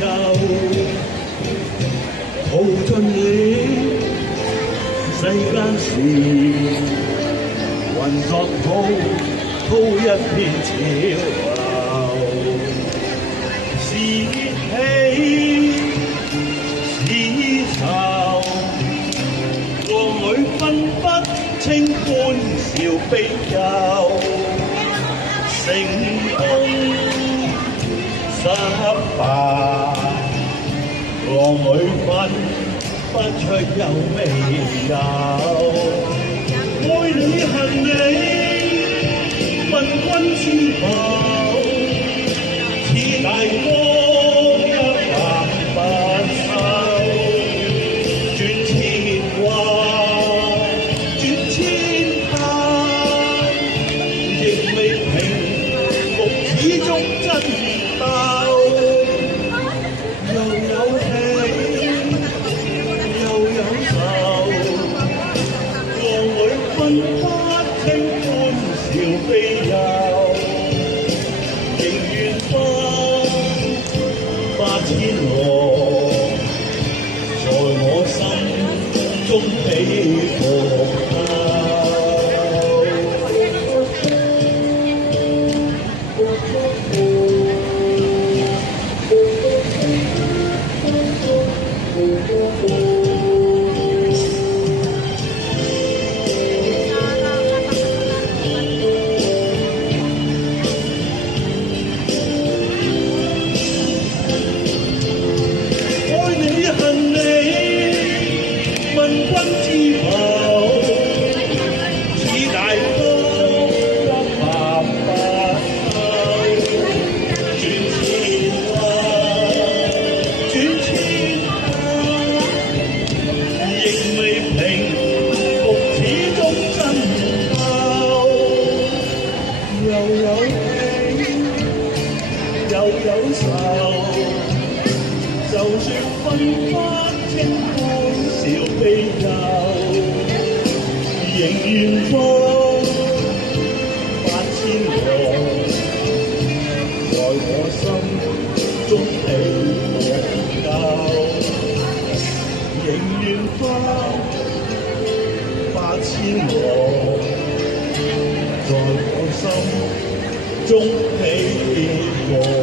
遊，淘盡你世間事，混作滔一片潮流。是喜是愁，浪裏分不清歡笑悲憂。成功失敗，浪裏分不出有未有。愛你恨你，問君知否？似大江一發不收，轉千彎，轉千態，亦未平復始終爭鬥。又有喜又有愁，浪裏分不清歡笑悲憂。仍願分八千浪，在我心中起伏透。又有愁，就算分不清歡笑悲憂，仍願放八千浪，在我心中起伏夠，仍願放八千浪，在我心中起伏。